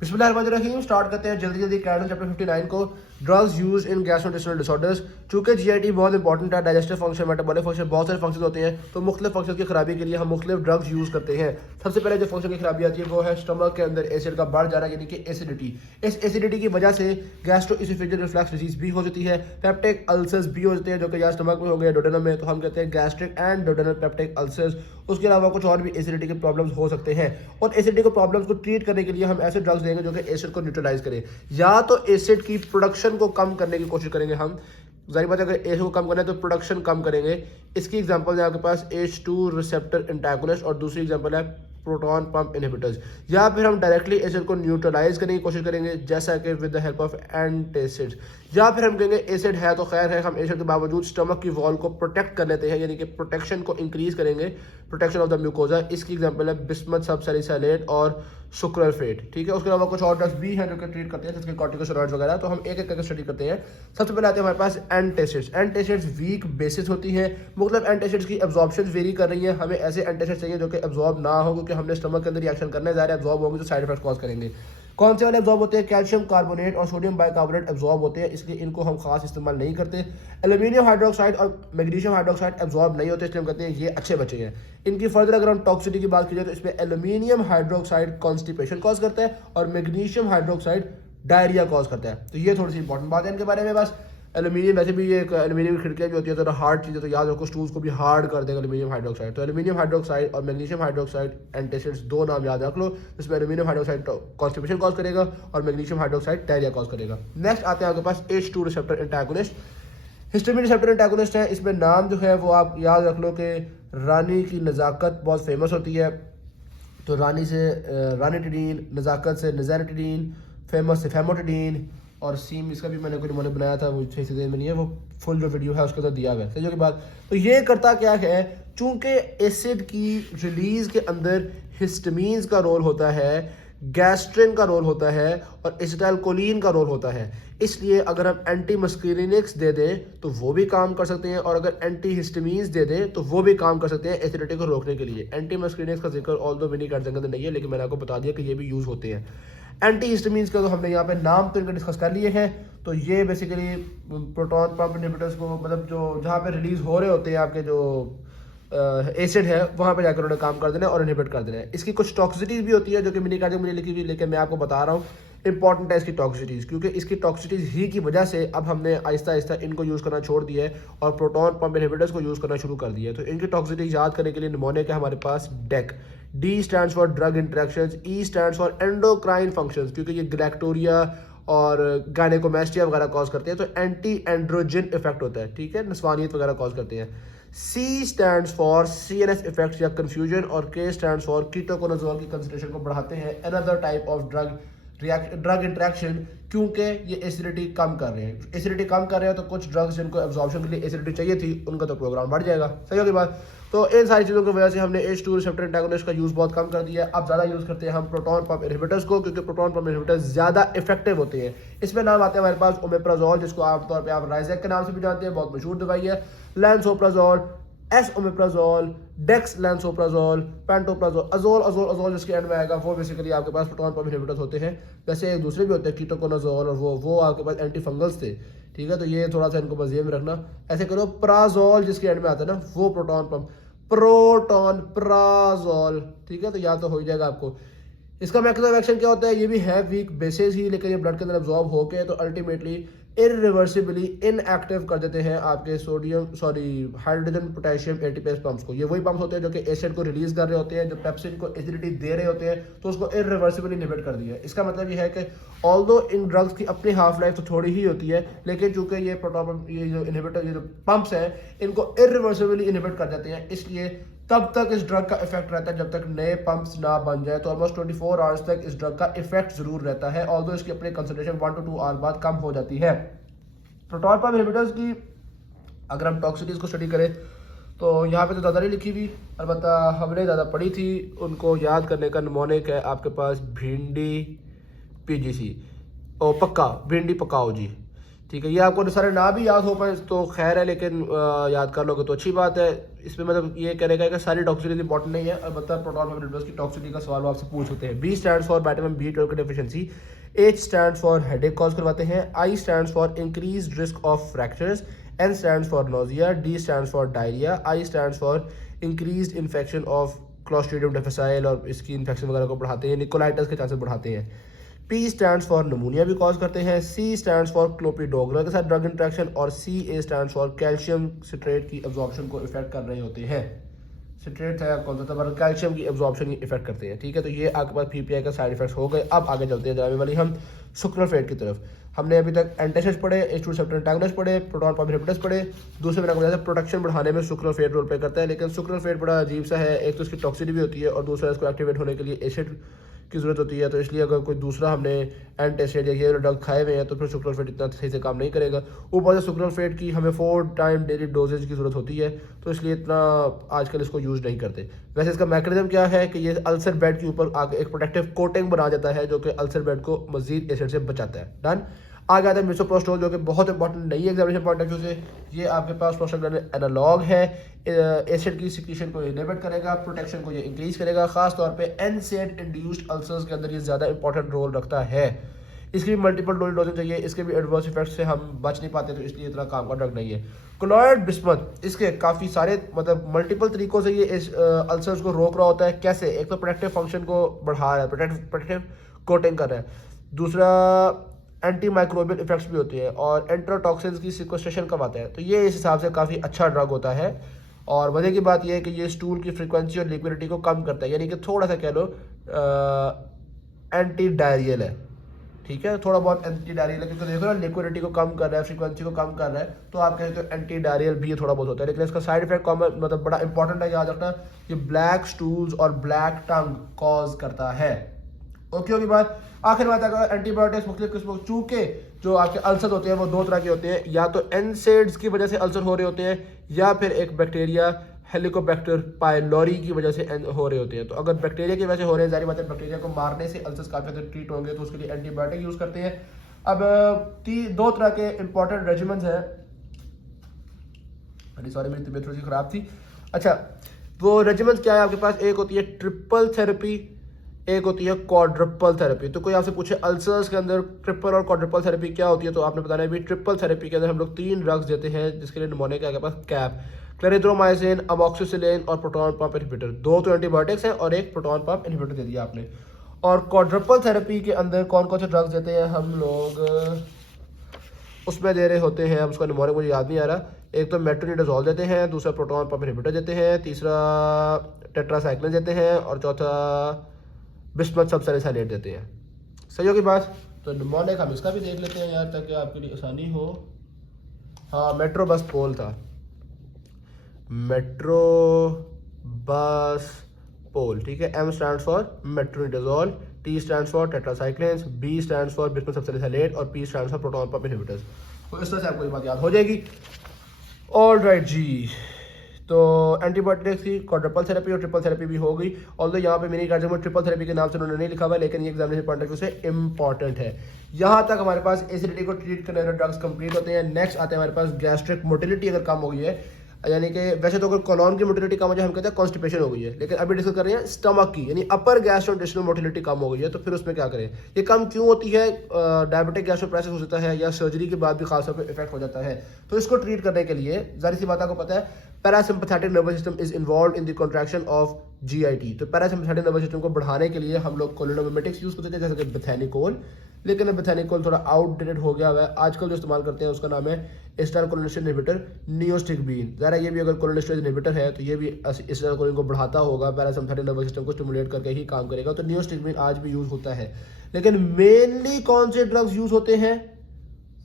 बिस्मिल्लाहिर्रहमानिर्रहीम। स्टार्ट करते हैं जल्दी जल्दी कैंडल चैप्टर 59 को। Drugs use in gastrointestinal disorders. चूंकि जीआईटी बहुत इंपॉर्टेंट है, डाइजेस्टिव फंक्शन, मेटाबॉलिक फंक्शन, बहुत सारे फंक्शन होते हैं, तो मुख्तलिफ फंक्शन की खराबी के लिए हम मुख्तलिफ ड्रग्स यूज करते हैं। सबसे पहले जो फंक्शन की खराबी आती है वो है स्टमक के अंदर एसिड का बढ़ जाना, यानी कि एसिडिटी। इस एसिडिटी की वजह से गैस्ट्रोइसोफेजियल रिफ्लक्स डिजीज भी हो जाती है, पेप्टिक अल्सर्स भी हो जाते हैं, जो कि या स्टमक में हो गए डोडेनम में, तो हम कहते हैं गैस्ट्रिक एंड डोडेनल पेप्टिक अल्सर्स। उसके अलावा कुछ और भी एसिडिटी के प्रॉब्लम्स हो सकते हैं, और एसिडिटी के प्रॉब्लम्स को ट्रीट करने के लिए हम ऐसे ड्रग्स देंगे जो कि एसिड को न्यूट्रलाइज करें। या तो एसिड की प्रोडक्शन को कम करने की कोशिश करेंगे हम, जाहिर बात है अगर एसिड को कम करना है तो प्रोडक्शन कम करेंगे। इसकी एग्जांपल है आपके पास H2 रिसेप्टर एंटागोनिस्ट, और दूसरी एग्जांपल है प्रोटॉन पंप इनहिबिटर्स। या फिर हम डायरेक्टली एसिड को न्यूट्रलाइज करने की कोशिश करेंगे, जैसा कि with the help of antacids. या फिर हम कहेंगे एसिड है तो खैर है, हम एसिड के बावजूद स्टमक की वॉल को प्रोटेक्ट कर लेते हैं, यानी कि प्रोटेक्शन को इंक्रीज करेंगे, प्रोटेक्शन ऑफ द म्यूकोजा। इसकी एग्जांपल है बिस्मथ सबसैलिसाइलेट और सुक्रोल्फेट। ठीक है, उसके अलावा कुछ और ड्रग्स भी हैं जो कि ट्रीट करते हैं, जैसे कॉर्टिकोस्टेरॉइड्स वगैरह। तो हम एक एक करके स्टडी करते हैं। सबसे पहले आते हैं हमारे पास एंटासिड्स। एंटासिड्स वीक बेसिस होती है, मतलब एंटासिड्स की एब्जॉर्प्शन वेरी कर रही है। हमें ऐसे एंटासिड्स चाहिए जो कि एब्जॉर्ब ना हो, क्योंकि हमने स्टमक के अंदर रिएक्शन करना है, ज़्यादा एब्जॉर्ब होंगे तो साइड इफेक्ट कॉज करेंगे। कौन से वाले एब्जॉर्ब होते हैं? कैल्शियम कार्बोनेट और सोडियम बाइकार्बोनेट एब्जॉर्ब होते हैं, इसलिए इनको हम खास इस्तेमाल नहीं करते। एल्यूमिनियम हाइड्रोक्साइड और मैग्नीशियम हाइड्रोक्साइड एब्जॉर्ब नहीं होते, इसलिए हम कहते हैं ये अच्छे बचे हैं। इनकी फर्दर अगर हम टॉक्सिसिटी की बात की जाए तो इसमें एल्यूमिनियम हाइड्रोक्साइड कॉन्स्टिपेशन कॉज करता है और मैग्नीशियम हाइड्रोक्साइड डायरिया कॉज करता है। तो ये थोड़ी सी इंपॉर्टेंट बात है इनके बारे में। बस एल्यूमिनियम, वैसे भी ये एल्यूमिनियम की खिड़कियाँ भी होती है, तो हार्ड चीज़ें, तो याद रखो स्टूल्स को भी हार्ड कर देगा एल्यूमिनियम हाइड्रोक्साइड। तो एल्यूमिनियम हाइड्रोक्साइड और मैग्नीशियम हाइड्रोक्साइड एंटासिड्स, दो नाम याद रख लो, जिसमें एल्यूमिनियम हाइड्रोक्साइड कॉन्स्टिपेशन कॉज करेगा और मैग्नीशियम हाइड्रोक्साइड डायरिया कॉज करेगा। नेक्स्ट आते हैं आपके पास H2 receptor antagonist. Histamine receptor antagonist है, इसमें नाम जो है वो आप याद रख लो कि रानी की नज़ाकत बहुत फेमस होती है, तो रानी से रानिटिडीन, नज़ाकत से नज़ारिटिडीन, फेमस से फेमोटिडीन, और सीम इसका भी मैंने कोई मैंने बनाया था, वो सही से में नहीं है, वो फुल जो वीडियो है उसके अंदर दिया हुआ है। सही की बात। तो ये करता क्या है, चूंकि एसिड की रिलीज के अंदर हिस्टामीन्स का रोल होता है, गैस्ट्रिन का रोल होता है और एसिटाइलकोलिन का रोल होता है, इसलिए अगर हम एंटी मस्करिनिक्स दे दें तो वो भी काम कर सकते हैं, और अगर एंटी हिस्टामीन्स दे दें तो वो भी काम कर सकते हैं एसिडिटी को रोकने के लिए। एंटी मस्करिनिक्स का जिक्र ऑल्दो मिनी गाइडलाइन के अंदर नहीं है, लेकिन मैंने आपको बता दिया कि ये भी यूज होते हैं। एंटी हिस्टामीन्स का तो हमने यहाँ पे नाम तो इनका डिस्कस कर लिए हैं। तो ये बेसिकली प्रोटॉन पंप इनहिबिटर्स को, मतलब जो जहाँ पे रिलीज हो रहे होते हैं आपके जो एसिड है, वहाँ पे जाकर उन्होंने काम कर देना है और इनहिबिट कर देना है। इसकी कुछ टॉक्सिटीज भी होती है जो कि मिनी कार्डियो मुझे लिखी हुई, लेकिन मैं आपको बता रहा हूँ इंपॉर्टेंट है इसकी टॉक्सिटीज, क्योंकि इसकी टॉक्सिटीज ही की वजह से अब हमने आहिस्ता आहिस्ता इनको यूज़ करना छोड़ दिया है और प्रोटॉन पंप इनहिबिटर्स को यूज़ करना शुरू कर दिया है। तो इनकी टॉक्सिटीज याद करने के लिए निमोनिक है हमारे पास deck. D stands for drug interactions, E stands for endocrine functions, क्योंकि ये गैलेक्टोरिया और गायनेकोमेस्टिया वगैरह कॉज करते हैं, तो एंटी एंड्रोजन इफेक्ट होता है, ठीक है, नस्वानियत वगैरह कॉज करते हैं। C stands for CNS effects या कंफ्यूजन, और K स्टैंड्स फॉर कीटोकोनाजोल की कंसंट्रेशन को बढ़ाते हैं, another type of drug interaction, क्योंकि ये एसिडिटी कम कर रहे हैं। एसिडिटी कम कर रहे हैं तो कुछ ड्रग्स जिनको एब्जॉर्प्शन के लिए एसिडिटी चाहिए थी, उनका तो प्रोग्राम बढ़ जाएगा। सही होगी बात। तो इन सारी चीज़ों की वजह से हमने H2 रिसेप्टर एंटागोनिस्ट का यूज़ बहुत कम कर दिया है। अब ज़्यादा यूज़ करते हैं हम प्रोटॉन पंप इनहिबिटर्स को, क्योंकि प्रोटॉन पंप इनहिबिटर्स ज़्यादा इफेक्टिव होते हैं। इसमें नाम आते हैं हमारे पास ओमेप्राजोल, जिसको आमतौर पर आप राइजेक के नाम से भी जानते हैं, बहुत मशहूर दवाई है, लैंसोप्राजोल, एसओमेप्राजोल, डेक्सलैंसोप्राजोल, पेंटोप्राजोल, अजोल जिसके एंड में आएगा, वो बेसिकली आपके पास प्रोटॉन पंप इनहिबिटर्स होते हैं। वैसे दूसरे भी होते हैं कीटोकोनाजोल, और वो आपके पास एंटी फंगल्स थे, ठीक है। तो ये थोड़ा सा इनको बस ये में रखना। ऐसे करो प्राजोल जिसके एंड में आता है ना, वो प्रोटॉन पंप, प्रोटॉन प्राजोल, ठीक है। तो या तो हो जाएगा आपको। इसका मैकेनिज्म ऑफ एक्शन क्या होता है? ये भी है वीक बेसिस ही, लेकिन ये ब्लड के अंदर एब्जॉर्ब होके तो अल्टीमेटली इरिवर्सिबली इनएक्टिव कर देते हैं आपके हाइड्रोजन पोटेशियम एटीपेस पंप्स को। ये वही पंप्स होते हैं जो कि एसिड को रिलीज कर रहे होते हैं, जो पेप्सिन को एसिडिटी दे रहे होते हैं, तो उसको इरिवर्सिबली इनहिबिट कर दिया। इसका मतलब ये है कि ऑल्दो इन ड्रग्स की अपनी हाफ लाइफ तो थोड़ी ही होती है, लेकिन चूंकि ये प्रोटॉन ये जो इनहिबिटर, ये जो पंप्स हैं, इनको इरिवर्सिबली इनहिबिट कर देते हैं, इसलिए तब तक इस ड्रग का इफेक्ट रहता है जब तक नए पंप्स ना बन जाए। तो ऑलमोस्ट 24 आवर्स तक इस ड्रग का इफेक्ट जरूर रहता है, ऑल्दो इसकी अपनी कंसंट्रेशन 1 to 2 आवर बाद कम हो जाती है। प्रोटॉन पंप इनहिबिटर्स की अगर हम टॉक्सिटीज को स्टडी करें तो यहाँ पे तो ज़्यादा नहीं लिखी हुई, अलबत्ता हमने ज़्यादा पढ़ी थी, उनको याद करने का निमोनिक है आपके पास भिंडी PGC, ओ पक्का भिंडी पकाओ जी। ठीक है, ये आपको सारे ना भी याद हो पाए तो खैर है, लेकिन याद कर लोगे तो अच्छी बात है। इसमें मतलब ये करेगा कि सारी टॉक्सिसिटी इंपॉर्टेंट नहीं है, अलबत्ता प्रोटॉन पम्प इनहिबिटर्स की टॉक्सिसिटी का सवाल आपसे पूछ सकते हैं। B stands for vitamin B12 की deficiency, H stands for headache cause करवाते हैं, I stands for increased risk of fractures, N stands for nausea, D stands for diarrhoea, I stands for increased infection of clostridium difficile और इसकी infection वगैरह को बढ़ाते हैं, निकोलाइटिस के चांसेस बढ़ाते हैं। P स्टैंड्स फॉर नमूनिया भी कॉज करते हैं, C स्टैंड्स फॉर क्लोपिडोग्रा के साथ ड्रग इंट्रैक्शन, और CA stands for calcium citrate की एब्जॉर्प्शन को इफेक्ट कर रहे होते हैं। सिट्रेट है कौन सा था, कैल्शियम की एब्जॉर्प्शन इफेक्ट करते हैं। ठीक है, तो ये आपके पास PPI का साइड इफेक्ट्स हो गए। अब आगे चलते हैं जनाबी वाली हम सुक्रोफेट की तरफ। हमने अभी तक एंटासिड्स पढ़े, H2 रिसेप्टर एंटागोनिस्ट पढ़े, प्रोटॉन पंप इनहिबिटर्स पढ़े। दूसरे में आपको प्रोटेक्शन बढ़ाने में सुक्रोफेट रोल प्ले करता है, लेकिन सुक्रोफेट बड़ा अजीब सा है। एक तो इसकी टॉक्सिसिटी भी होती है और दूसरा इसको एक्टिवेट होने के लिए एसिड की जरूरत होती है। तो इसलिए अगर कोई दूसरा हमने एंटासिड या ये ड्रग खाए हुए हैं तो फिर सुक्रोफेट इतना सही से काम नहीं करेगा। ऊपर से सुक्रोफेट की हमें 4 टाइम डेली डोजेज की जरूरत होती है, तो इसलिए इतना आजकल इसको यूज़ नहीं करते। वैसे इसका मैकेनिज्म क्या है कि ये अल्सर बेड के ऊपर आगे एक प्रोटेक्टिव कोटिंग बना जाता है जो कि अल्सर बेड को मजीद एसिड से बचाता है। डन। आगे आता है मिसोप्रोस्टोल, जो कि बहुत इंपॉर्टेंट नहीं है एग्जामिनेशन पॉइंट ऑफ व्यू से। ये आपके पास प्रोस्टाग्लैंडिन एनालॉग है, एसिड की सिक्रीशन को इनहिबिट करेगा, प्रोटेक्शन को ये इंक्रीज करेगा। खास तौर पे NSAID इंड्यूस्ड अल्सर्स के अंदर ये ज़्यादा इंपॉर्टेंट रोल रखता है। इसकी भी मल्टीपल डोजेज चाहिए, इसके भी एडवर्स इफेक्ट से हम बच नहीं पाते, तो इसलिए इतना काम का ड्रग नहीं है। कोलॉइड बिस्मथ, इसके काफ़ी सारे मतलब मल्टीपल तरीकों से ये इस अल्सर्स को रोक रहा होता है। कैसे? एक तो प्रोटेक्टिव फंक्शन को बढ़ा रहा है, प्रोटेक्टिव कोटिंग कर रहा है। दूसरा एंटी माइक्रोबियल इफेक्ट्स भी होते हैं और एंट्रोटॉक्सिन्स की सिक्वेस्ट्रेशन करवाता है। तो ये इस हिसाब से काफ़ी अच्छा ड्रग होता है। और मजे की बात यह है कि ये स्टूल की फ्रीक्वेंसी और लिक्विडिटी को कम करता है, यानी कि थोड़ा सा कह लो एंटी डायरियल है। ठीक है, थोड़ा बहुत एंटी डायरियल है, क्योंकि देखो ना लिक्विडिटी को कम कर रहा है, फ्रीक्वेंसी को कम कर रहा है, तो आप कहते हो एंटी डायरियल भी थोड़ा बहुत होता है। लेकिन इसका साइड इफेक्ट कॉमन मतलब बड़ा इंपॉर्टेंट है, याद रखना, ये ब्लैक स्टूल्स और ब्लैक टंग कॉज करता है। ओके होगी बात। आखिर बात अगर एंटीबायोटिक्स मुख्तलिफ किस्मों, चूंकि जो आपके अल्सर होते हैं वो 2 तरह के होते हैं, या तो NSAIDs की वजह से अल्सर हो रहे होते हैं, या फिर एक बैक्टीरिया हेलिकोबैक्टर पायलोरी की वजह से हो रहे होते हैं। तो अगर बैक्टीरिया की वजह से हो रहे हैं, जारी बात है बैक्टीरिया को मारने से अल्सर्स काफ़ी हद तक ट्रीट होंगे, तो उसके लिए एंटीबायोटिक यूज़ करते हैं। अब 2 तरह के इंपॉर्टेंट रेजिमेंट्स हैं। सॉरी मेरी तबीयत थोड़ी सी ख़राब थी। अच्छा, वो रेजिमेंट्स क्या है आपके पास? एक होती है ट्रिपल थेरेपी, एक होती है क्वाड्रपल थेरेपी। तो कोई आपसे पूछे अल्सर्स के अंदर ट्रिपल और क्वाड्रपल थेरेपी क्या होती है, तो आपने बताना है भी ट्रिपल थेरेपी के अंदर हम लोग 3 ड्रग्स देते हैं, जिसके लिए निमोनिया के पास कैप, क्लेरिथ्रोमाइसिन, अमोक्सिसिलिन और प्रोटॉन पंप इनहिबिटर। 2 तो एंटीबायोटिक्स हैं और एक प्रोटॉन पंप इनहिबिटर दे दिया आपने। और क्वाड्रपल थेरेपी के अंदर कौन कौन से ड्रग्स देते हैं हम लोग? उसमें दे रहे होते हैं, अब उसका निमोनिया मुझे याद नहीं आ रहा। एक तो मेट्रोनिडाजोल देते हैं, दूसरा प्रोटॉन पंप इनहिबिटर देते हैं, तीसरा टेट्रासाइक्लिन देते हैं, और चौथा बिस्मथ सबसैलिसाइलेट देते हैं। सही होगी बात। तो निमोनिक हम इसका भी देख लेते हैं यार, ताकि आपके लिए आसानी हो। हाँ, मेट्रो बस पोल था, मेट्रो बस पोल। ठीक है, M stand for metronidazole, T stand for tetracyclines, B stand for bismuth subsalicylate और P stand for proton pump inhibitors. तो इस तरह से आपको ये बात याद हो जाएगी। ऑल राइट जी, तो एंटीबायोटिक्स की क्वाड्रपल थेरेपी और ट्रिपल थेरेपी भी हो गई। ऑल्दो यहाँ पे मेरी कार्ड में ट्रिपल थेरेपी के नाम से उन्होंने नहीं लिखा हुआ है, लेकिन ये एग्जामिनेशन पॉइंट ऑफ व्यू से इंपॉर्टेंट है। यहाँ तक हमारे पास एसिडिटी को ट्रीट करने वाले ड्रग्स कंप्लीट होते हैं। नेक्स्ट आते हैं हमारे पास गैस्ट्रिक मोटिलिटी अगर कम हो गई है, यानी कि वैसे तो अगर कोलोन की मोटिलिटी कम हो जाए हम कहते हैं कॉन्स्टिपेशन हो गई है, लेकिन अभी डिस्कस कर रहे हैं स्टमक की, यानी अपर गैस्ट्रोइंटेस्टाइनल मोटिलिटी कम हो गई है। तो फिर उसमें क्या करें? ये कम क्यों होती है? डायबिटिक गैस्ट्रोप्रेसिस हो जाता है, या सर्जरी के बाद भी खासतौर पर इफेक्ट हो जाता है। तो इसको ट्रीट करने के लिए जारी सी बात आपको पता है, parasympathetic nervous system is involve in the contraction of GIT। तो पैरासिम्पैथेटिक नर्वस सिस्टम को बढ़ाने के लिए हम लोग कोलिनोमिमेटिक्स यूज करते थे, जैसे कि बेथेनिकोल। लेकिन अब बेथेनिकोल थोड़ा आउटडेटेड हो गया हुआ है। आजकल जो इस्तेमाल करते हैं उसका नाम है एसिटाइलकोलिन इनहिबिटर, नियोस्टिकबीन। ज़रा ये भी अगर कोलिन इनहिबिटर है तो ये भी एसिटाइलकोलिन को बढ़ाता होगा, पैरासिम्पैथेटिक नर्वस सिस्टम को स्टिमुलेट करके ही काम करेगा। तो नियोस्टिकबीन आज भी यूज होता है। लेकिन मेनली कौन से ड्रग्स यूज होते हैं?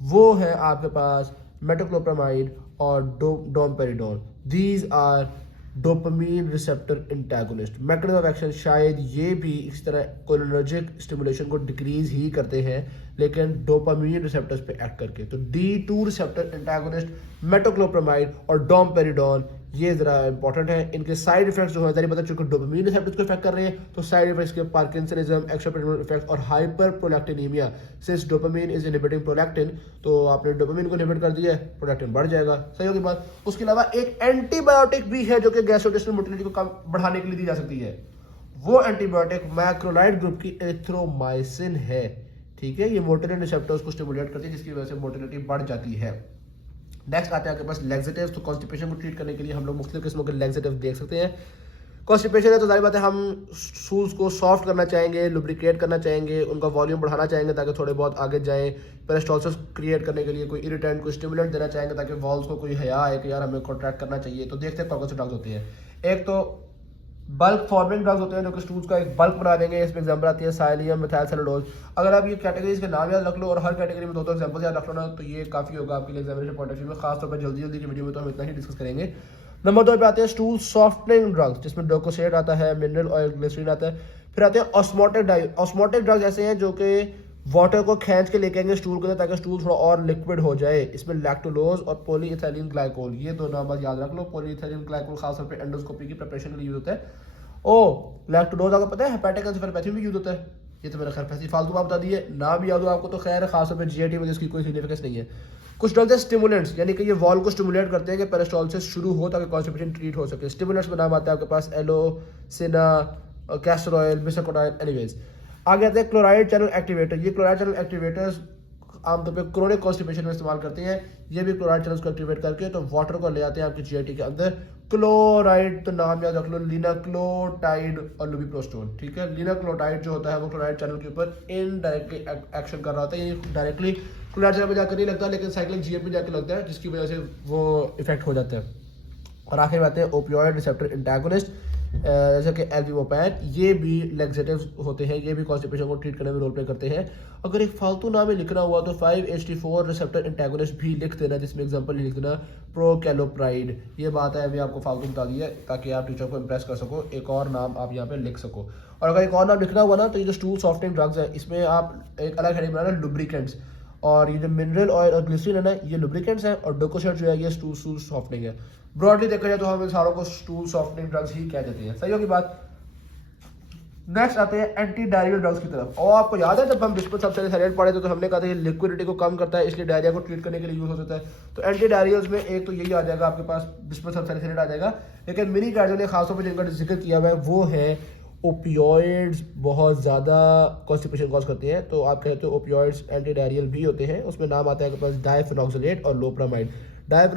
वो है आपके पास मेटोक्लोप्रामाइड और domperidone. These are dopamine receptor antagonist. Mechanism of action शायद ये भी इस तरह कोलिनर्जिक स्टिमुलेशन को डिक्रीज ही करते हैं, लेकिन डोपामीन रिसेप्टर्स पे एक्ट करके। तो D2 रिसेप्टर एंटागोनिस्ट, मेटोक्लोप्रामाइड और डोमपेरिडोन, ये ज़रा इंपॉर्टेंट है। इनके साइड इफेक्ट्स जो है ज़रा पता, चूंकि डोपामिन रिसेप्टर्स को इफेक्ट कर रहे हैं तो साइड इफेक्ट्स के पार्किंसनिज्म, एक्स्ट्रा इफेक्ट और hyperprolactinaemia. Since dopamine is inhibiting prolactin, तो आपने डोपामिन को इनहिबिट कर दिया है, प्रोलैक्टिन बढ़ जाएगा। सही होगी बात। उसके अलावा एक एंटीबायोटिक भी है जो कि गैस्ट्रोइंटेस्टाइनल मोटिलिटी को कम बढ़ाने के लिए दी जा सकती है। वो एंटीबायोटिक मैक्रोलाइड ग्रुप की एरिथ्रोमाइसिन है। ठीक है, ये मोटिलिटी रिसेप्टर्स को स्टिमुलेट करती है जिसकी वजह से मोटिलिटी बढ़ जाती है। नेक्स्ट आते हैं आपके पास लेग्जेटिव्स। तो कॉन्स्टिपेशन को ट्रीट करने के लिए हम लोग मुख्तलिफ किस्मों के लेग्जेटिव देख सकते हैं। कॉन्स्टिपेशन है तो जाहिर बात है हम स्टूल्स को सॉफ्ट करना चाहेंगे, लुब्रिकेट करना चाहेंगे, उनका वॉल्यूम बढ़ाना चाहेंगे ताकि थोड़े बहुत आगे जाएं। पेरिस्टाल्सिस क्रिएट करने के लिए कोई इरिटेंट, कोई स्टिमुलेंट देना चाहेंगे ताकि वॉल्स को कोई हया आए कि यार हमें कॉन्ट्रैक्ट करना चाहिए। तो देखते हैं कौन कौन से ड्रग्स होते हैं। एक तो बल्क फॉर्मिंग ड्रग्स होते हैं जो कि स्टूल्स का एक बल्क बना देंगे। इसमें एग्जाम्पल आती है साइलियम, मिथाइलसेलुलोज। अगर आप ये कैटेगरीज के नाम याद रख लो और हर कैटेगरी में दो एग्जाम्पल याद रख लो ना, तो ये काफ़ी होगा आपके लिए एग्जामिनेशन पॉइंट ऑफ व्यू में। खासतौर पर जल्दी जल्दी की वीडियो में तो हम इतना ही डिस्कस करेंगे। नंबर 2 पे आते हैं स्टूल सॉफ्टनिंग ड्रग्स, जिसमें डोकोसेट आता है, मिनरल ऑयल, ग्लिसरीन आता है। फिर आते हैं ऑस्मोटिक ड्रग्स ऐसे हैं जो कि वाटर को खींच के लेके आएंगे स्टूल के अंदर ताकि स्टूल थोड़ा और लिक्विड हो जाए। इसमें लैक्टोलोज और पॉलीइथाइलिन ग्लाइकोल, ये दो नाम बस याद रख लो। पॉलीइथाइलिन ग्लाइकोल खासतौर पर एंडोस्कोपी की प्रिपरेशन के लिए यूज होता है। लैक्टोलोज आपको पता है हेपेटिक एन्सेफेलोपैथी में यूज होता है। ये तो मेरा खैर पैसे फालतू बात बता दी है, ना भी याद हो आपको तो खैर, खासतौर पर जीआईटी में इसकी कोई सिग्निफिकेंस नहीं है। कुछ ड्रग्स है स्टिमुलेंट्स, यानी कि ये वॉल को स्टिमुलेट करते हैं कि पेरिस्टाल्सिस शुरू हो ताकि कॉन्स्टिपेशन ट्रीट हो सके। स्टिमुलेंट्स में नाम आता है आपके पास एलोसिना, कैस्टर ऑयल, बिसाकोडाइन। एनीवेज आगे आते हैं क्लोराइड चैनल एक्टिवेटर। ये क्लोराइड चैनल एक्टिवेटर्स आमतौर पे क्रोनिक कॉन्स्टिपेशन में इस्तेमाल करते हैं। ये भी क्लोराइड चैनल्स को एक्टिवेट करके तो वाटर को ले आते हैं आपकी जीआईटी के अंदर। क्लोराइड तो नाम याद रख लो, लिनाक्लोटाइड और लुबिप्रोस्टोन। ठीक है, लिनाक्लोटाइड जो होता है वो क्लोराइड चैनल के ऊपर इनडायरेक्टली एक्शन कर रहा होता है। ये डायरेक्टली क्लोराइड चैनल पे जाकर नहीं लगता, लेकिन साइक्लिक जीएफ में जाकर लगता है, जिसकी वजह से वो इफेक्ट हो जाता है। और आखिर में आते हैं ओपियोइड रिसेप्टर एंटागोनिस्ट, जैसे कि एल्विमोपैन। ये भी लेग्जेटिव्स होते हैं, ये भी कॉन्स्टिपेशन को ट्रीट करने में रोल प्ले करते हैं। अगर एक फालतू नाम में लिखना हुआ तो 5-HT4 रिसेप्टर एंटागोनिस्ट भी लिख देना, जिसमें एग्जांपल लिख देना प्रोकैलोप्राइड। ये बात है अभी आपको फालतू बता दी है ताकि आप टीचर को इंप्रेस कर सको, एक और नाम आप यहाँ पे लिख सको। और अगर एक और नाम लिखना हुआ ना तो ये जो स्टूल सॉफ्टनिंग ड्रग्स है इसमें आप एक अलग हेडिंग बनाना लुब्रिकेंट्स। और ये जो मिनरल ऑयल और ग्लिसरीन है ना, ये लुब्रिकेंट्स हैं, और डोकोसेट जो है ये स्टूल सॉफ्टनिंग है। ब्रॉडली देखा जाए तो हम इन सारों को स्टूल सॉफ्टनिंग ड्रग्स ही कह देते हैं। सही होगी बात। नेक्स्ट आते हैं एंटी डायरियल ड्रग्स की तरफ। और आपको याद है जब हम बिस्मुथ सल्फोनेट पढ़े थे तो हमने कहा था ये लिक्विडिटी को कम करता है, इसलिए डायरिया को ट्रीट करने के लिए यूज हो सकता है। तो एंटी डायरियल्स में एक तो यही आ जाएगा आपके पास, बिस्मुथ सल्फोनेट आ जाएगा। लेकिन मिनी कार्डियो ने खासतौर पर जिनका जिक्र किया हुआ है वो है ओपियोइड्स। बहुत ज़्यादा कॉन्स्टिपेशन कॉज करते हैं, तो आप कहते हो ओपियोइड्स एंटी डायरियल भी होते हैं। उसमें नाम आता है आपके पास डायफेनॉक्सिलेट और लोप्रामाइड।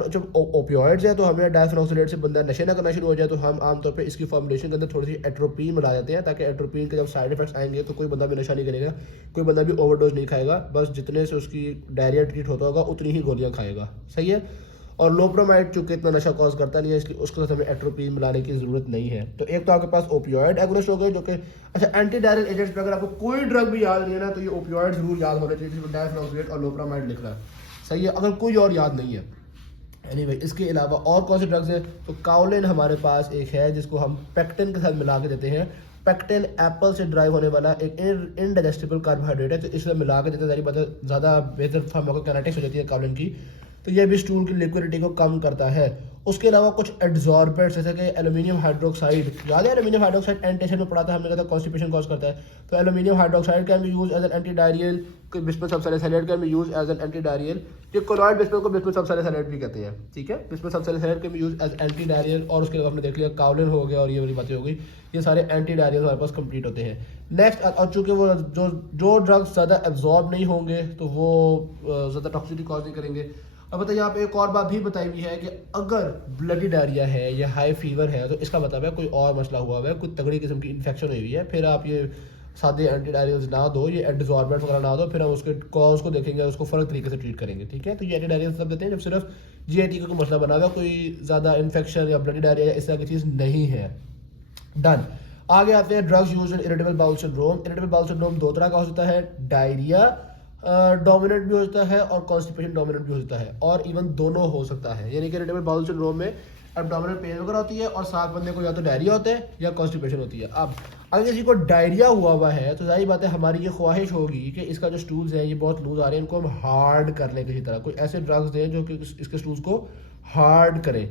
जब ओपियोइड्स है तो हमें डायफेनॉक्सिलेट से बंदा नशे ना करना शुरू हो जाए तो हम आमतौर पे इसकी फॉर्मुलेशन के अंदर थोड़ी सी एट्रोपिन मिला देते हैं, ताकि एट्रोपिन के जब साइड इफेक्ट्स आएंगे तो कोई बंदा भी नशा नहीं करेगा, कोई बंदा भी ओवरडोज नहीं खाएगा, बस जितने से उसकी डायरिया ट्रीट होता होगा उतनी ही गोलियां खाएगा। सही है। और लोप्रामाइड चूंकि इतना नशा कॉज करता नहीं है, इसलिए उसके साथ हमें एट्रोपिन मिलाने की जरूरत नहीं है। तो एक तो आपके पास ओपियोइड एगोनिस्ट हो गए जो कि अच्छा एंटी डायरियल एजेंट्स पे अगर आपको कोई ड्रग भी याद नहीं है ना तो ये ओपियोइड जरूर याद होना चाहिए, जिसमें डायफेनॉक्सिलेट और लोप्रामाइड लिख रहा है। सही है, अगर कोई और याद नहीं है। एनीवे इसके अलावा और कौन से ड्रग्स हैं, तो काउलिन हमारे पास एक है जिसको हम पेक्टिन के साथ मिला के देते हैं। पेक्टिन एप्पल से ड्राइव होने वाला एक इनडाइजेस्टिबल कार्बोहाइड्रेट है, तो इसमें मिला के देते हैं, ज़्यादा बेहतर फार्माकोकाइनेटिक्स हो जाती है काउलिन की, तो ये भी स्टूल की लिक्विडिटी को कम करता है। उसके अलावा कुछ एड्जॉर्बेंट्स जैसे कि एल्यूमिनियम हाइड्रोक्साइड, याद है एल्यूमिनियम हाइड्रोक्साइड एंटेशन में पढ़ा था हमने, कहा था कॉन्स्टिपेशन कॉज करता है। तो aluminium hydroxide can be use as an anti diarrhoeal, bismuth sulphonate can be use as an anti diarrhoeal. ये कोलॉइड बिस्मुथ को बिस्मुथ सल्फोनेट भी कहते हैं। ठीक है, bismuth sulphonate can be use as anti diarrhoeal. और उसके अलावा हमने देख लिया काउलिन हो गया और ये वाली बातें हो गई, ये सारे एंटी डायरियल हमारे पास कंप्लीट होते हैं। नेक्स्ट, और चूंकि वो जो ड्रग्स ज़्यादा एब्जॉर्ब नहीं होंगे तो वो ज़्यादा टॉक्सिसिटी कॉज नहीं करेंगे। अब बताइए, यहाँ पे एक और बात भी बताई हुई है कि अगर ब्लडी डायरिया है या हाई फीवर है तो इसका मतलब है कोई और मसला हुआ है, कोई तगड़ी किस्म की इन्फेक्शन हुई है। फिर आप ये सादे एंटी डायरियल्स ना दो, ये एडजॉर्बेंट्स वगैरह ना दो, फिर हम उसके कॉज को देखेंगे, उसको फ़र्क तरीके से ट्रीट करेंगे। ठीक है, तो ये एंटी डायरियल्स तब देते हैं जब सिर्फ जीआईटी का कोई मसला बना हुआ, कोई ज़्यादा इन्फेक्शन या ब्लडी डायरिया इस तरह की चीज़ नहीं है। डन। आगे आते हैं drugs use in irritable bowel syndrome. Irritable bowel syndrome दो तरह का हो सकता है, डायरिया डोमिनेंट भी हो सकता है और कॉन्स्टिपेशन डोमिनेंट भी हो सकता है, और इवन दोनों हो सकता है। यानी कि इरिटेबल बाउल सिंड्रोम में एब्डोमिनल पेन वगैरह होती है और साथ बंदे को या तो डायरिया होता है या कॉन्स्टिपेशन होती है। अब अगर किसी को डायरिया हुआ है तो जाहिर बात है हमारी ये ख्वाहिश होगी कि इसका जो स्टूल्स हैं ये बहुत लूज आ रहे हैं, इनको हम हार्ड कर लें किसी तरह, कोई ऐसे ड्रग्स दें जो कि इसके स्टूल्स को हार्ड करें।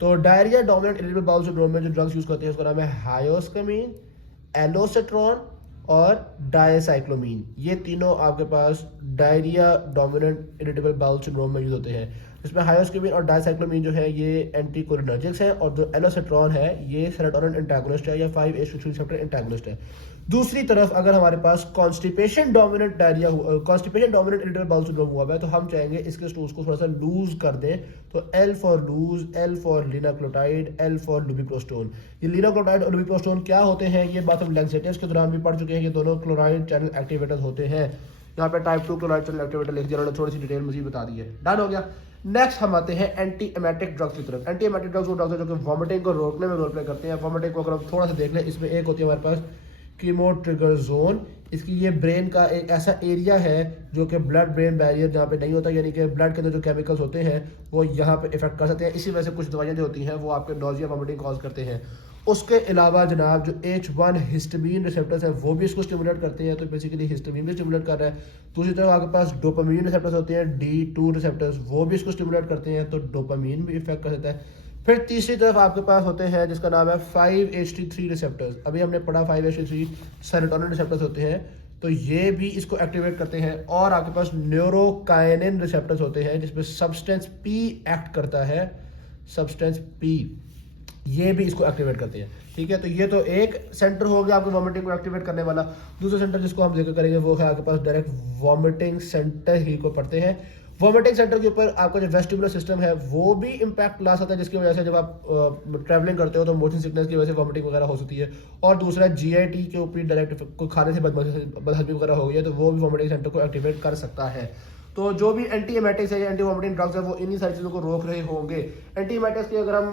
तो diarrhoea dominant irritable bowel syndrome में जो ड्रग्स यूज करते हैं उसका नाम है हायोस्कमीन, एलोसेट्रॉन और डायसाइक्लोमीन। ये तीनों आपके पास diarrhoea dominant irritable bowel syndrome में यूज होते हैं। इसमें हायोस्कमीन और डायसाइक्लोमीन जो है ये एंटीकोलिनर्जिक्स है, और जो एलोसेट्रॉन है ये सेरोटोनिन एंटागोनिस्ट है या 5-HT3 रिसेप्टर एंटागोनिस्ट है। दूसरी तरफ अगर हमारे पास constipation dominant diarrhoea constipation dominant irritable bowel syndrome हुआ है तो हम चाहेंगे इसके स्टूल्स को थोड़ा सा लूज कर दें। तो L for loose, L for linaclotide, L for lubiprostone. ये लिनाक्लोटाइड और लुबिप्रोस्टोन क्या होते हैं ये बात हम लैक्सेटिव्स के दौरान भी पढ़ चुके हैं। ये दोनों क्लोराइड चैनल एक्टिवेटर्स होते हैं। यहाँ पे टाइप 2 क्लोराइड चैनल एक्टिवेटर लिख दिया, उन्होंने थोड़ी सी डिटेल मुझे बता दी है। डन हो गया। नेक्स्ट हम आते हैं एंटी एमेटिक ड्रग्स की तरफ। एंटी एमेटिक ड्रग्स वो ड्रग्स है जो कि वॉमिटिंग को रोकने में रोल प्ले करते हैं। वॉमिटिंग को अगर हम थोड़ा सा देख लें, इसमें एक होती है हमारे पास कीमो ट्रिगर जोन। इसकी ये ब्रेन का एक ऐसा एरिया है जो कि ब्लड ब्रेन बैरियर जहाँ पे नहीं होता, यानी कि ब्लड के अंदर जो केमिकल्स होते हैं वो यहाँ पे इफेक्ट कर सकते हैं। इसी वजह से कुछ दवाइयाँ जो होती हैं वो आपके नोजिया वॉमिटिंग कॉज करते हैं। उसके अलावा जनाब जो H1 हिस्टामीन रिसेप्टर्स हैं वो भी इसको स्टिमुलेट करते हैं, तो बेसिकली हिस्टामीन भी स्टिमुलेट कर रहा है। दूसरी तरफ आपके पास डोपामीन रिसेप्टर्स होते हैं, D2 रिसेप्टर्स, वो भी इसको स्टिमुलेट करते हैं, तो डोपामीन भी इफेक्ट कर सकता है। फिर तीसरी तरफ आपके पास होते हैं जिसका नाम है 5-HT3 रिसेप्टर्स। अभी हमने पढ़ा 5-HT3 सेरोटोनिन रिसेप्टर्स होते हैं, तो ये भी इसको एक्टिवेट करते हैं। और आपके पास न्यूरोकाइनिन रिसेप्टर्स होते हैं जिसमें सब्सटेंस P एक्ट करता है, सब्सटेंस P, ये भी इसको एक्टिवेट करते हैं। ठीक है, तो ये तो एक सेंटर हो गया आपको वॉमिटिंग को एक्टिवेट करने वाला। दूसरा सेंटर जिसको हम जिक्र करेंगे वो है आपके पास डायरेक्ट वॉमिटिंग सेंटर ही को पढ़ते हैं। वॉमिटिंग सेंटर के ऊपर आपका जो वेस्टिबुलर सिस्टम है वो भी इम्पैक्ट ला सकता है, जिसकी वजह से जब आप ट्रैवलिंग करते हो तो मोशन सिकनेस की वजह से वॉमिटिंग वगैरह हो सकती है। और दूसरा GIT के ऊपर डायरेक्ट कोई खाने से बदहजमी वगैरह हो गई है तो वो भी वॉमिटिंग सेंटर को एक्टिवेट कर सकता है। तो जो भी एंटी एमेटिक्स है या एंटी वॉमिटिंग ड्रग्स है वो इन्हीं सारी चीज़ों को रोक रहे होंगे। एंटी एमेटिक्स की अगर हम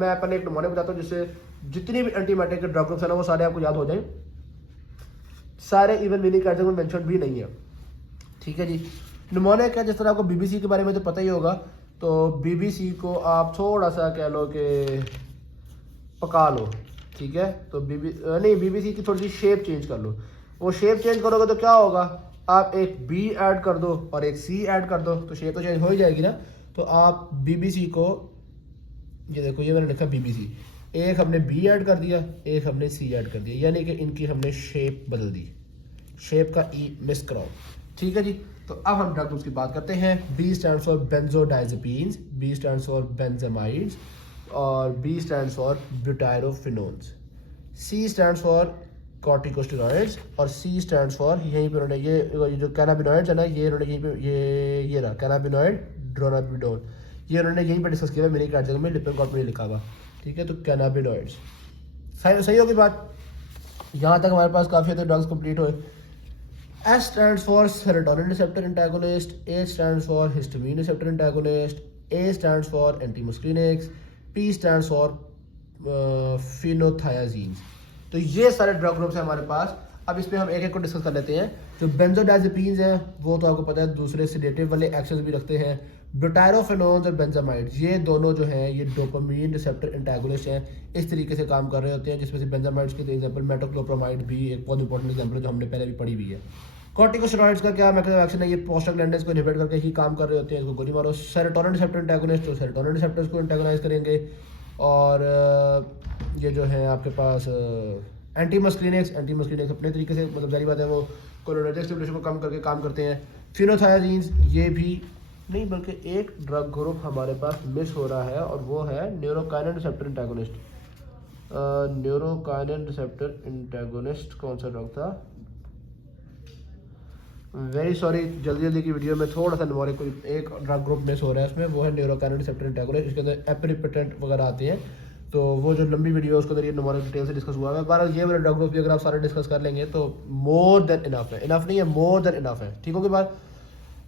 मैं अपन एक नमूने बताता हूँ जिससे जितनी भी एंटी एमेटिक के ड्रग ग्रुप्स है ना वो सारे आपको याद हो जाए, सारे इवन विनिक एडजन में मेंशन भी नहीं है। ठीक है जी, नमूने क्या, जिस तरह आपको BBC के बारे में तो पता ही होगा, तो BBC को आप थोड़ा सा कह लो कि पका लो। ठीक है, तो BBC की थोड़ी सी शेप चेंज कर लो। वो शेप चेंज करोगे तो क्या होगा, आप एक B ऐड कर दो और एक C ऐड कर दो तो शेप तो चेंज हो ही जाएगी ना। तो आप BBC को, ये देखो ये मैंने लिखा BBC, एक हमने B ऐड कर दिया, एक हमने C ऐड कर दिया, यानी कि इनकी हमने शेप बदल दी, शेप का E मिस कराओ। ठीक है जी, तो अब हम ड्रग ग्रुप्स की बात करते हैं। B stands for benzodiazepines, B stands for benzamides और B stands for butyrophenones, C stands for corticosteroids और C स्टैंड्स फॉर, यहीं पे उन्होंने ये जो कैनाबिनॉइड्स है ना, ये उन्होंने यहीं पे ये रहा कैनाबिनॉइड ड्रोनाबिडोन, ये उन्होंने यहीं पे डिस्कस किया है, मेरी एक जगह में लिपिनकॉट में लिखा हुआ। ठीक है, तो कैनाबिनॉइड्स सही होगी बात। यहाँ तक हमारे पास काफ़ी हद ड्रग्स कंप्लीट हुए। S stands for serotonin receptor antagonist, H stands for histamine receptor antagonist, A stands for antimuscarinics, P stands for phenothiazines। तो ये सारे ड्रग ग्रुप्स हैं हमारे पास। अब इसमें हम एक एक को डिस्कस कर लेते हैं। जो बेंजोडाइजेपीन्स हैं वो तो आपको पता है दूसरे सेडेटिव वाले एक्शंस भी रखते हैं। ब्यूटायरोफिनोन्स और बेंजामाइड्स ये दोनों जो हैं ये डोपामीन रिसेप्टर एंटागोनिस्ट हैं, इस तरीके से काम कर रहे होते हैं, जिसमें से बेंजामाइड्स के एग्जांपल मेटोक्लोप्रामाइड भी एक बहुत इंपॉर्टेंट एग्जांपल है जो हमने पहले भी पढ़ी हुई है। कॉर्टिकोस्टेरॉइड्स का क्या मैकेनिज्म एक्शन है, ये प्रोस्टाग्लैंडिन्स को इनहिबिट करके ही काम कर रहे होते हैं, इसको गोली मारो। सेरोटोनिन रिसेप्टर एंटागोनिस्ट तो सेरोटोनिन रिसेप्टर्स को एंटागोनाइज करेंगे। और ये जो है आपके पास एंटीमस्क्रीनिक्स अपने तरीके से, मतलब जारी बात है, वो कोलिनर्जिक स्टिमुलेशन को कम करके काम करते हैं। फिनोथायाजीन्स ये भी नहीं, बल्कि एक ड्रग ग्रुप हमारे पास मिस हो रहा है और वो है न्यूरोकाइनिन रिसेप्टर एंटागोनिस्ट। न्यूरोकाइनिन रिसेप्टर एंटागोनिस्ट कौन सा ड्रग था, वेरी सॉरी, जल्दी की वीडियो में थोड़ा सा नंबर कोई एक ड्रग ग्रुप मिस हो रहा है उसमें, वो है न्यूरोकाइनिन रिसेप्टर एंटागोनिस्ट। इसके अंदर एपिरिपेटेंट वगैरह आते हैं, तो वो जो लंबी वीडियो है उसके अंदर ये नंबर डिटेल से डिस्कस हुआ है। बहरहाल ये वाले ड्रग ग्रुप भी अगर आप सारे डिस्कस कर लेंगे तो मोर देन इनफ है, इनफ नहीं है, मोर देन इनफ है। ठीक होगी बात।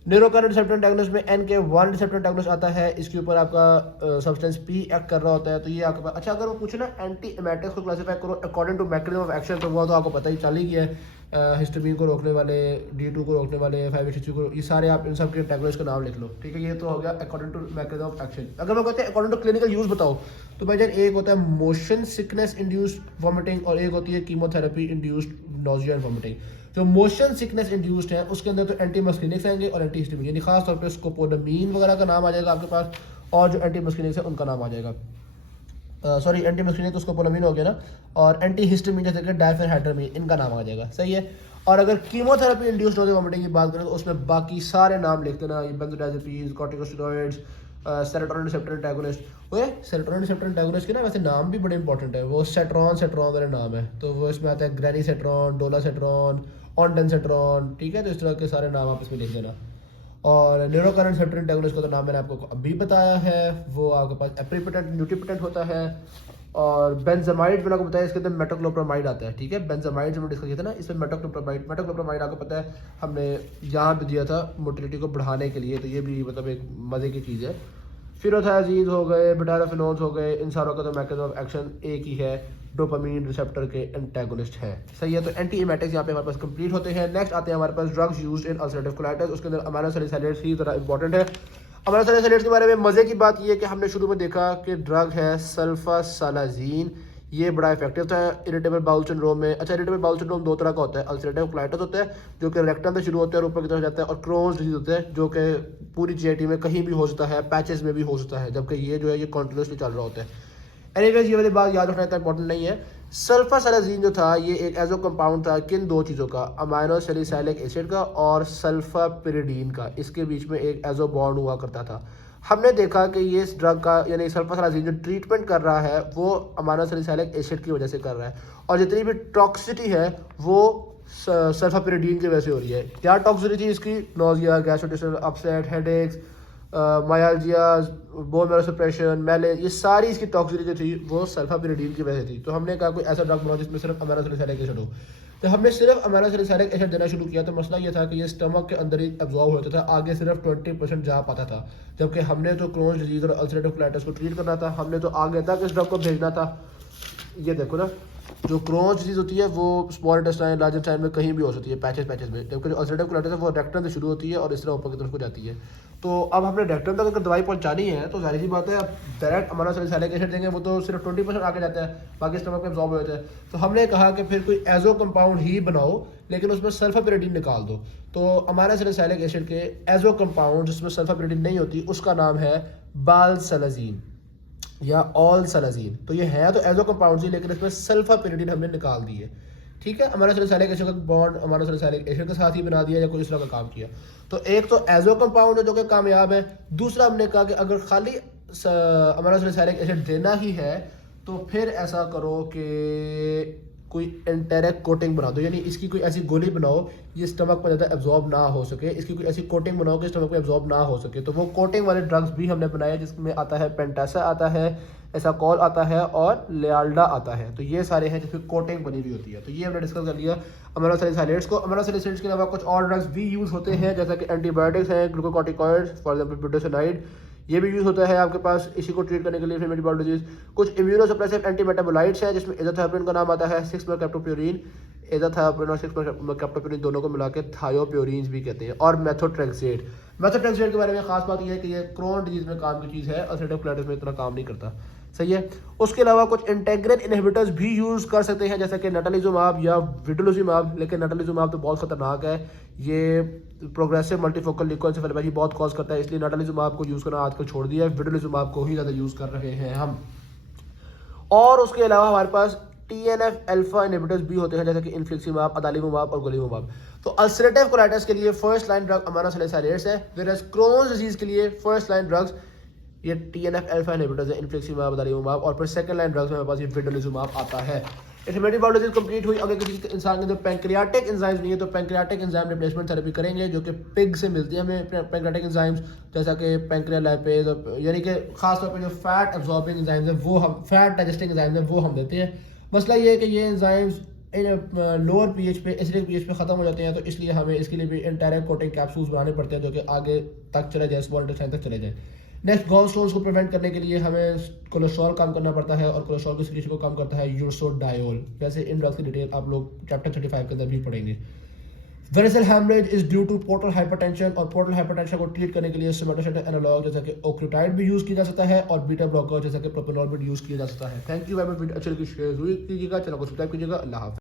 न्यूरोकाइनिन रिसेप्टर एंटागोनिस्ट में NK1 रिसेप्टर एंटागोनिस्ट आता है, इसके ऊपर आपका सब्सटेंस P एक्ट कर रहा होता है, तो ये आपके पास। अच्छा, अगर वो पूछे ना एंटी एमेटिक्स को क्लासिफाई करो according to mechanism of action, तो वो तो आपको पता ही चल ही गया है। हिस्टामीन को रोकने वाले, D2 को रोकने वाले, 5-HT3 को, ये सारे आप इन सब के एंटागोनिस्ट का नाम लिख लो। ठीक है, ये तो हो गया according to mechanism of action. अगर मैं कहते हैं अकॉर्डिंग टू क्लिनिकल यूज बताओ तो भाई जान एक होता है मोशन सिकनेस इंड्यूस्ड वॉमिटिंग और एक होती है chemotherapy induced nausea and vomiting. जो मोशन सिकनेस इंड्यूस्ड है उसके अंदर तो एंटीमस्क्रीनिक्स आएंगे और एंटीहिस्टामिन, यानी खास तौर पे स्कोपोलामाइन वगैरह का नाम आ जाएगा आपके पास, और जो एंटीमस्क्रीनिक्स है उनका नाम आ जाएगा। सॉरी एंटी मस्कुलिन तो स्कोपोलामिन हो गया ना, और एंटी हिस्टामिन जैसे कि डायफेनहाइड्रामीन, इनका नाम आ जाएगा, सही है। और अगर कीमोथेरेपी इंड्यूस्ड नोजिया वोमिटिंग की बात करें तो उसमें बाकी सारे नाम लिख देना, ये बेंजोडाइजेपीन्स, कॉर्टिकोस्टेरॉइड्स, सेरोटोनिन रिसेप्टर एंटागोनिस्ट। ओए सेरोटोनिन रिसेप्टर एंटागोनिस्ट के ना वैसे नाम भी बड़े इंपॉर्टेंट है, वो सेट्रॉन वाले नाम है, तो वो इसमें आता है ग्रेनीसेट्रॉन, डोलासेट्रॉन, ऑनडेनसेट्रॉन, ठीक है। तो इस तरह के सारे नाम आप इसमें लिख देना। और न्यूरोकैनिन रिसेप्टर एंटागोनिस्ट का तो नाम मैंने आपको अभी बताया है, वो आपके पास एप्रीपोटेंट न्यूट्रीपोटेंट होता है। और बेंजामाइड मैंने आपको बताया, इसके अंदर मेटोक्लोप्रामाइड आता है, ठीक है। बेंजामाइड जो हमने डिस्कस किया था ना, इसमें मेटोक्लोप्रामाइड आपको पता है हमने यहाँ पे दिया था मोटिलिटी को बढ़ाने के लिए, तो ये भी मतलब एक मज़े की चीज़ है। फिरोथायाजीन हो गए, बिटाराफिनोन्स हो गए, इन सारों का तो मैकेनिज्म ऑफ एक्शन एक ही है, डोपामीन रिसेप्टर के एंटागोनिस्ट है, सही है। तो एंटी इमेटिक्स यहाँ पे हमारे पास कंप्लीट होते हैं। नेक्स्ट आते हैं हमारे पास drugs used in ulcerative colitis, उसके अंदर अमाइनो सैलिसाइलेट्स ही ज़रा इंपॉर्टेंट है। अमाइनो सैलिसाइलेट्स के बारे में मज़े की बात ये है कि हमने शुरू में देखा कि ड्रग है सल्फासालाजीन, ये बड़ा इफेक्टिव था इरिटेबल बाउल सिंड्रोम में। अच्छा, इरिटेबल बाउल सिंड्रोम दो तरह का होता है, अल्सरेटिव कोलाइटिस होता है जो कि रेक्टम से शुरू होता है और ऊपर की तरफ जाता है, और क्रोन्स डिजीज होता है जो कि पूरी जीआईटी में कहीं भी हो सकता है, पैचेस में भी हो सकता है, जबकि ये जो है ये कॉन्टिन्यूसली चल रहा होता है। एनीवेज ये वाली बात याद रखना इतना इंपॉर्टेंट नहीं है। सल्फासालाजीन जो था ये एक एजो कंपाउंड था किन दो चीज़ों का, अमाइनो सैलिसाइलिक एसिड का और सल्फापिरिडीन का, इसके बीच में एक एजो बॉन्ड हुआ करता था। हमने देखा कि ये इस ड्रग का यानी सल्फासालाजीन जो ट्रीटमेंट कर रहा है वो अमाइनो सैलिसाइलिक एसिड की वजह से कर रहा है, और जितनी भी टॉक्सिसिटी है वो सल्फापिरिडीन की वजह से हो रही है। क्या टॉक्सिसिटी इसकी, nausea, gastrointestinal upset, headaches, myalgias, bone marrow suppression, malaise, ये सारी इसकी टॉक्सिसिटी जो थी वो सल्फापिरिडीन की वजह से थी। तो हमने कहा कोई ऐसा ड्रग बनाओ जिसमें सिर्फ अमाइनो सैलिसाइलिक एसिड हो, तो हमने सिर्फ अमाइनो सैलिसाइलिक एसिड देना शुरू किया। तो मसला ये था कि ये स्टमक के अंदर ही एब्जॉर्ब होता था, आगे सिर्फ 20% जा पाता था, जबकि हमने तो क्रोन्स डिजीज और अल्सरेटिव कोलाइटिस को ट्रीट करना था, हमने तो आगे तक इस ड्रग को भेजना था। ये देखो ना, जो क्रोन्स डिजीज होती है वो स्मॉल इंटेस्टाइन, लार्ज इंटेस्टाइन में कहीं भी हो सकती है, पैचेस में, जबकि जो अल्सरेटिव कोलाइटिस है वो रेक्टम से शुरू होती है और इस तरह ऊपर की तरफ को जाती है। तो अब हमने रेक्टम तक अगर दवाई पहुंचानी है तो जाहिर सी बात है, अब डायरेक्ट अमाइनो सैलिसाइलिक एसिड देंगे वो तो सिर्फ 20% आगे जाता है, बाकी स्टमक में एब्जॉर्ब हो जाता है। तो हमने कहा कि फिर कोई एजो कंपाउंड ही बनाओ लेकिन उसमें सल्फापिरिडीन निकाल दो। तो अमाइनो सैलिसाइलिक एसिड के एजो कंपाउंड जिसमें सल्फापिरिडीन नहीं होती उसका नाम है बालसलाजीन या ऑल सलाजीन। तो ये है तो एजो कंपाउंड ही, लेकिन इसमें सल्फापिरिडीन हमने निकाल दी है, ठीक है। अमाइनो सैलिसाइलिक एसिड का बॉन्ड अमाइनो सैलिसाइलिक एसिड के साथ ही बना दिया या कोई इस तरह का काम किया। तो एक तो एजो कंपाउंड है जो कि कामयाब है, दूसरा हमने कहा कि अगर खाली अमाइनो सैलिसाइलिक एसिड देना ही है तो फिर ऐसा करो कि कोई एंटेरिक कोटिंग बना दो, यानी इसकी कोई ऐसी गोली बनाओ ये स्टमक पर ज़्यादा एब्जॉर्ब ना हो सके, इसकी कोई ऐसी कोटिंग बनाओ कि स्टमक पर एब्जॉर्ब ना हो सके। तो वो कोटिंग वाले ड्रग्स भी हमने बनाए जिसमें आता है पेंटासा आता है, एसाकॉल आता है और लियाल्डा आता है। तो ये सारे हैं जिसमें कोटिंग बनी हुई होती है। तो ये हमने डिस्कस कर लिया अमाइनो सैलिसाइलेट्स को। अमाइनो सैलिसाइलेट्स के अलावा कुछ और ड्रग्स भी यूज़ होते हैं जैसा कि एंटीबायोटिक्स हैं, ग्लूकोकॉर्टिकॉइड्स फॉर एग्जाम्पल ब्यूटासाइनाइड, ये भी यूज़ होता है आपके पास इसी को ट्रीट करने के लिए इन्फ्लेमेटरी बाउल डिजीज। कुछ इम्यूनोसप्रेसिव एंटीमेटाबोलाइट्स हैं जिसमें एजाथायोप्रिन का नाम आता है, 6-मेरकैप्टोप्यूरिन, एजाथायोप्रिन और 6-मेरकैप्टोप्यूरिन दोनों को मिला के थायोप्योरिन्स भी कहते हैं, और मेथोट्रेक्सेट। मेथोट्रेक्सेट के बारे में खास बात यह है कि ये क्रोन डिजीज में काम की चीज़ है, अल्सरेटिव कोलाइटिस में इतना काम नहीं करता, सही है। उसके अलावा कुछ इंटेग्रिन इनहिबिटर्स भी यूज़ कर सकते हैं जैसे कि नटालिजुमाब या विटोलिजुमाब, लेकिन नटालिजुमाब तो बहुत खतरनाक है, ये प्रोग्रेसिव मल्टीफोकल ल्यूकोएन्सेफेलोपैथी बहुत कॉज करता है, इसलिए नटालिजुमाब को यूज़ करना आजकल छोड़ दिया है, विटोलिजुमाब को ही ज़्यादा यूज़ कर रहे हैं हम। और उसके अलावा हमारे पास TNF अल्फा इनहिबिटर्स भी होते हैं जैसे कि इन्फ्लिक्सिमाब, अदालिमुमाब और गोलीमुमाब। तो अल्सरेटिव कोलाइटिस के लिए first line drug amino salicylates है, व्हेयरएज क्रोन्स डिजीज के लिए फर्स्ट लाइन ड्रग्स ये TNF अल्फा इनहिबिटर्स है, इन्फ्लिक्सिमाब, अदालिमुमाब, और फिर सेकंड लाइन ड्रग्स में हमारे पास ये विटोलिजुमाब आता है। इन्फ्लेमेटरी बाउल डिजीज कंप्लीट हुई। अगर किसी इंसान के अंदर पैंक्रियाटिक एंजाइम्स नहीं है तो पैंक्रियाटिक एंजाइम रिप्लेसमेंट थेरेपी करेंगे जो कि पिग से मिलती है हमें पैंक्रियाटिक एंजाइम्स, जैसा कि पैंक्रियालाइपेज, यानी कि खासतौर पर जो फैट एब्जॉर्बिंग एंजाइम्स हैं वो हम, फैट डाइजेस्टिंग एंजाइम्स हैं वो हम देते हैं। मसला ये है कि ये एंजाइम्स लोअर पीएच पे, एसिडिक पीएच पे ख़त्म हो जाते हैं, तो इसलिए हमें इसके लिए भी एंटायरिक कोटिंग कैप्सूल्स बनाने पड़ते हैं जो कि आगे तक चले जाए, स्मॉल इंटेस्टाइन तक चले जाए। नेक्स्ट, गॉल स्टोन्स को प्रिवेंट करने के लिए हमें कोलेस्ट्रॉल कम करना पड़ता है, और कोलेस्ट्रॉल की सिक्रीशन को कम करता है यूरसोडायोल। वैसे इन ड्रग्स की डिटेल आप लोग चैप्टर 35 के अंदर भी पढ़ेंगे। Variceal haemorrhage is due to portal hypertension, और पोर्टल हाइपरटेंशन को ट्रीट करने के लिए सोमेटोस्टेटिक एनालॉग जैसा कि ओक्लूटाइड भी यूज़ किया जा सकता है, और बीटा ब्लॉकर जैसा कि प्रोपेनॉल भी यूज़ किया जा सकता है। Thank you very much. अच्छी लगी शेयर कीजिएगा, चैनल को सब्सक्राइब कीजिएगा। अल्लाह हाफ़िज़।